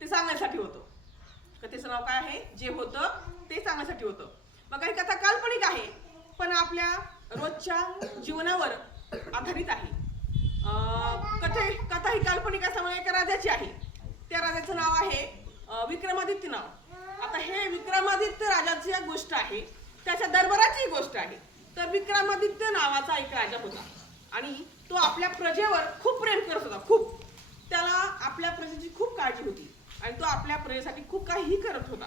ते सांगण्यासाठी होतं. कथेचं नाव काय आहे? जे होतं ते सांगण्यासाठी होतं. मग ही कथा काल्पनिक आहे पण आपल्या रोजच्या जीवनावर आधारित आहे. कथा ही काल्पनिक असल्यामुळे एका राजाची आहे. त्या राजाचं नाव आहे विक्रमादित्य नाव. आता हे विक्रमादित्य राजाची एक गोष्ट आहे, त्याच्या दरबाराची गोष्ट आहे. तर विक्रमादित्य नावाचा एक राजा होता आणि तो आपल्या प्रजेवर खूप प्रेम करत होता. खूप त्याला आपल्या प्रजेची खूप काळजी होती आणि तो आपल्या प्रजेसाठी खूप काहीही करत होता.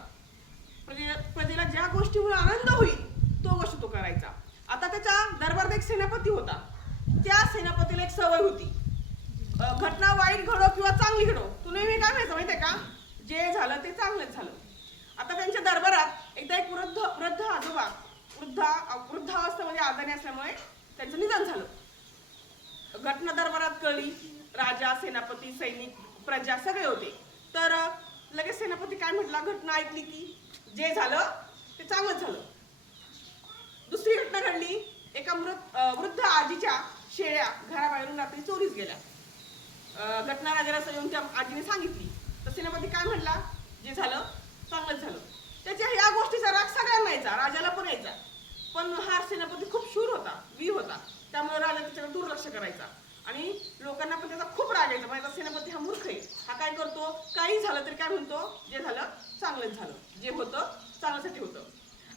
प्रजेला ज्या गोष्टीमुळे आनंद होईल तो गोष्ट तो करायचा. आता त्याच्या दरबारात एक सेनापती होता. त्या सेनापतीला एक सवय होती, घटना वाईट घडो किंवा चांगली घडो, तू नेहमी काय म्हणायचं माहितीये का? जे झालं ते चांगलंच झालं. आता त्यांच्या दरबारात एकदा एक वृद्ध आजोबा वृद्धावस्थेमध्ये आजारी असल्यामुळे त्यांचं निधन झालं. घटना दरबारात कळली. राजा, सेनापती, सैनिक, प्रजा सगळे होते. तर लगेच सेनापती काय म्हटला, घटना ऐकली की जे झालं ते चांगलंच झालं. दुसरी घटना घडली. एका वृद्ध आजीच्या शेळ्या घराबाहेरून रात्री चोरीस गेल्या. घटना राजाला येऊन त्या आजीने सांगितली. तर सेनापती काय म्हटला, जे झालं चांगलंच झालं. त्याच्या ह्या गोष्टीचा राग सगळ्यांना यायचा, राजाला पण यायचा. पण हा सेनापती खूप शूर होता, वीर होता, त्यामुळे राजा त्याच्याकडे दुर्लक्ष करायचा आणि लोकांना पण त्याचा खूप राग यायचा. माझा सेनापती हा मूर्ख आहे, हा काय करतो, काही झालं तरी काय म्हणतो, जे झालं चांगलंच झालं, जे होतं चांगल्यासाठी होतं.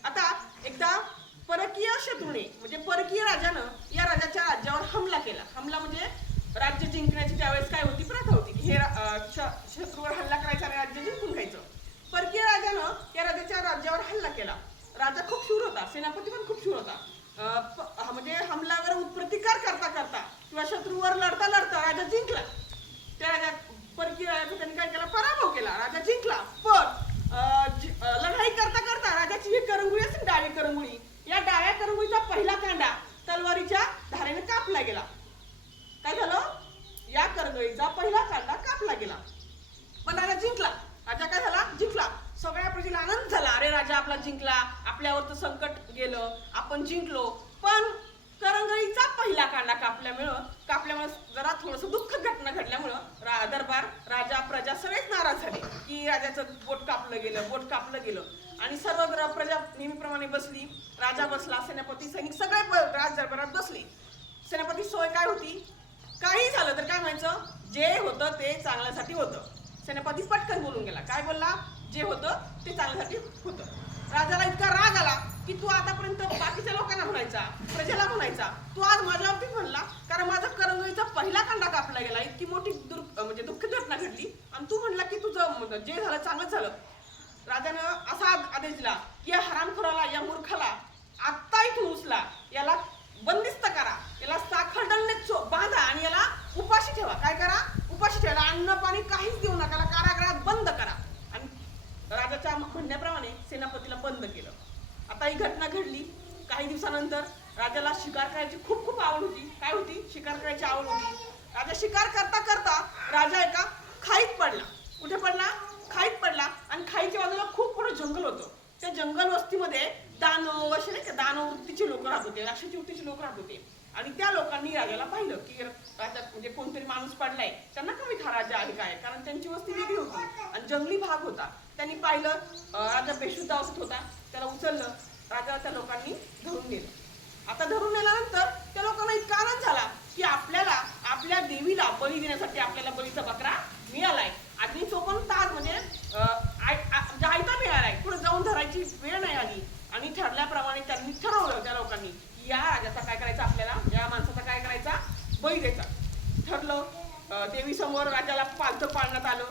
आता एकदा परकीय शत्रूने म्हणजे परकीय राजानं या राजाच्या राज्यावर हमला केला. हमला म्हणजे राज्य जिंकण्याची त्यावेळेस काय होती, प्रथा होती की हे शत्रूवर हल्ला करायचा आणि राज्य जिंकून घ्यायचं. परकीय राजानं या राजाच्या राज्यावर हल्ला केला. राजा खूप शूर होता, सेनापती पण खूप शूर होता. म्हणजे हमलावर प्रतिकार करता करता किंवा शत्रूवर लढता लढता राजा जिंकला. त्या राजा परकीय राजाचा त्यांनी काय केला, पराभव केला. राजा जिंकला. पण लढाई करता करता राजाची ही करंगुळी असेल, डावी करंगुळी, या डाव्या करंगुळीचा पहिला कांडा तलवारीच्या धारेने कापला गेला. काय झालं, या करंगळीचा पहिला कांदा कापला गेला. पण राजा जिंकला. राजा काय झाला, जिंकला. सगळ्या प्रजेला आनंद झाला, अरे राजा आपला जिंकला, आपल्यावर संकट गेलं, आपण जिंकलो. पण करंगळीचा पहिला कांदा कापल्यामुळे जरा थोडस दुःख घटना घडल्यामुळं दरबार, राजा, प्रजा सगळेच नाराज झाले की राजाचं बोट कापलं गेलं. आणि सर्व प्रजा नेहमीप्रमाणे बसली. राजा बसला, सेनापती, सैनिक सगळे राज दरबारात बसले. सेनापती सोय काय होती, काही झालं तर काय म्हणायचं, जे होतं ते चांगल्यासाठी होतं. सेनापती पटकन बोलून गेला. काय बोलला, जे होतं ते चांगल्यासाठी होतं. राजाला इतका राग आला की तू आतापर्यंत बाकीच्या लोकांना म्हणायचा, प्रजेला म्हणायचा, तू आज माझ्या बाबतीत म्हणला, कारण माझा करंगळीचा पहिला कांदा कापला गेला, इतकी मोठी म्हणजे दुःखद घटना घडली आणि तू म्हणला की तुझं जे झालं चांगलंच झालं. राजानं असा आदेश दिला की या हरामखोराला, या मूर्खाला आत्ता इथून उचला, याला बंदिस्त करा, याला साखर दंडनेत बांधा आणि याला उपाशी ठेवा. काय करा, उपाशी ठेवा, अन्न पाणी काहीच देऊ नका, याला कारागृहात बंद करा. आणि राजाच्या म्हणण्याप्रमाणे सेनापतीला बंद केलं. आता ही घटना घडली. काही दिवसानंतर राजाला शिकार करायची खूप आवड होती. काय होती, शिकार करायची आवड होती. राजा शिकार करता करता राजा एका खाईत पडला. कुठे पडला, खाईत पडला. आणि खाईच्या बाजूला खूप मोठं जंगल होतं. त्या जंगल वस्तीमध्ये दानव असे नाही का, दानव वृत्तीचे लोक राहत होते, राक्षसी वृत्तीचे लोक राहत होते. आणि त्या लोकांनी राजाला पाहिलं की राजा म्हणजे कोणतरी माणूस पडलाय, त्यांना कमी हा राजा आहे काय, कारण त्यांची वस्ती वेगळी होती आणि जंगली भाग होता. त्यांनी पाहिलं राजा बेशुद्ध अवस्थेत होता, त्याला उचललं. राजा त्या लोकांनी धरून नेलं. आता धरून नेल्यानंतर त्या लोकांना इतका आनंद झाला की आपल्याला आपल्या देवीला बळी देण्यासाठी आपल्याला बळीचा बकरा मिळालाय. आणि तो पण ताज म्हणजे आयता मिळालाय, पुढे जाऊन धरायची वेळ नाही आली. आणि ठरल्याप्रमाणे त्यांनी ठरवलं त्या लोकांनी की या राजाचा काय करायचा, आपल्याला या माणसाचा काय करायचा, बळी द्यायचा. ठरलं. देवी समोर राजाला पालथं पाळण्यात आलं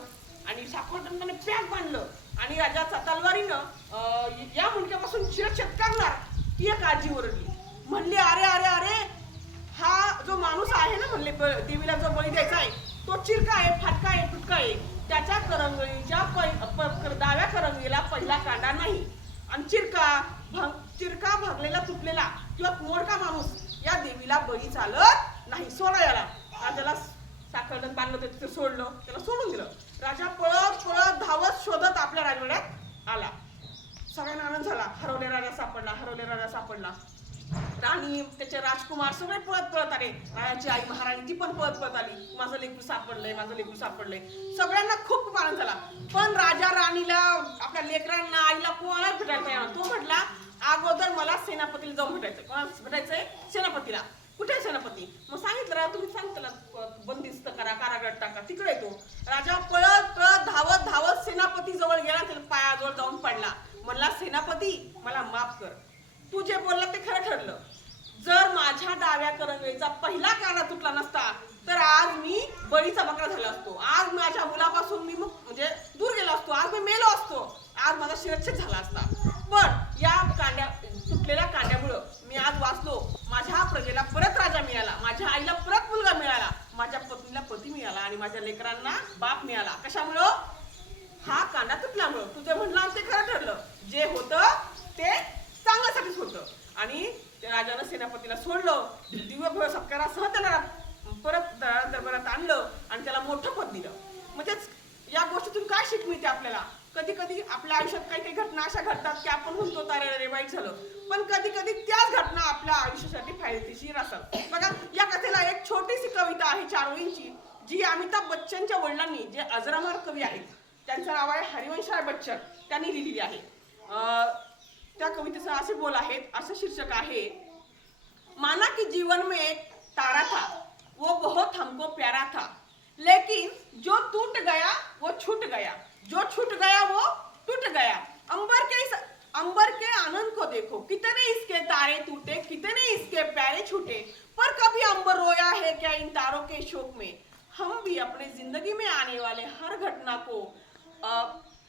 आणि साखरदंडाने पॅक बांधलं आणि राजाचा तलवारीनं या मुंडक्यापासून शिरच्छेद करणार ती एक आजी ओरडली. म्हणली, अरे अरे अरे, हा जो माणूस आहे ना, म्हणले देवीला जो बळी द्यायचा आहे तो चिरका आहे, फाटका आहे, तुटका आहे. त्याच्या करंगळीच्या डाव्या करंगळीला पहिला कांदा नाही. आणि चिरका भागलेला, तुटलेला किंवा मोडका माणूस या देवीला बळी चालत नाही, सोडा याला. राजाला साखरदंड बांधलं, तिथे सोडलं, त्याला सोडून दिलं. राजा पळत पळत धावत शोधत आपल्या राजवाड्यात आला. सगळ्यांना आनंद झाला, हरवले राजा सापडला. राणी त्याचे राजकुमार सगळे पळत पळत आले. राजाची आई महाराणी ती पण पळत पळत आली. माझं लेकरू सापडलंय, माझं लेकरू सापडलंय. सगळ्यांना खूप आनंद झाला. पण राजा राणीला, आपल्या लेकरांना, आईला कोणाला भेटायचं नाही. तो म्हटला अगोदर मला सेनापतीला जाऊन भेटायचं. कोणाला भेटायचंय? सेनापतीला. कुठे सेनापती? मग सांगितलं राजा, तुम्ही सांगितलं बंदिस्त करा, कारागृहात टाका. तिकडे तो राजा पळत पळत धावत धावत सेनापती जवळ गेला. त्याच्या पायाजवळ जाऊन पडला. म्हणला सेनापती मला माफ कर, तू जे बोलला ते खरं ठरलं. जर माझ्या डाव्या करंगळीचा पहिला काना तुटला नसता तर आज मी बळीचा बकरा झाला असतो. आज माझ्या मुलापासून मी म्हणजे दूर गेलो असतो. आज मी मेलो असतो. आज माझा शिरच्छेद झाला असता. पण या तुटलेल्या कांड्यामुळं मी आज वाचलो. माझ्या प्रजेला परत राजा मिळाला, माझ्या आईला परत मुलगा मिळाला, माझ्या पत्नीला पती मिळाला आणि माझ्या लेकरांना बाप मिळाला. कशामुळं? हा कांदा तुटल्यामुळं. तुझं म्हणणं ते खरं ठरलं. जे होतं ते चांगल्यासाठीच होतं. आणि राजानं सेनापतीला सोडलं. दिव्यभव्य सत्कारासह त्याला परत दरबारात आणलं आणि त्याला मोठं पद दिलं. म्हणजेच या गोष्टीतून काय शिक मिळते आपल्याला? कधी कधी आपल्या आयुष्यात काही काही घटना अशा घडतात की आपण म्हणतो अरे वाईट झालं, पण कधी कधी त्याच घटना आपल्या आयुष्यासाठी फायदेशीर असतात. बघा, या कथेला एक छोटीशी कविता आहे 4 ओळींची, जी अमिताभ बच्चनच्या वडिलांनी, जे अजरामर कवी आहेत, त्यांचं नाव आहे हरिवंशराय बच्चन, त्यांनी लिहिलेली आहे. त्या कवितेचं असे बोल आहेत, असं शीर्षक आहे, माना कि जीवन में एक तारा था, वो बहुत हमको प्यारा था, लेकिन जो टूट गया वो छूट गया, जो छूट गया वो टूट गया. अंबर के आनंद को देखो, कितने इसके तारे टूटे, कितने इसके प्यारे छूटे, पर कभी अंबर रोया है क्या इन तारों के शोक में. हम भी अपने जिंदगी में आने वाले हर घटना को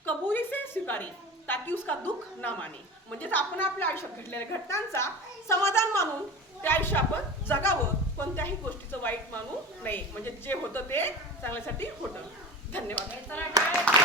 कबूली से स्वीकारें ताकि उसका दुःख ना माने. म्हणजेच आपण आपल्या आयुष्यात घडलेल्या घटनांचा समाधान मानून त्या आयुष्य आपण जगावं, कोणत्याही गोष्टीचं वाईट मानू नये. म्हणजे जे होतं ते चांगल्यासाठी होतं. धन्यवाद.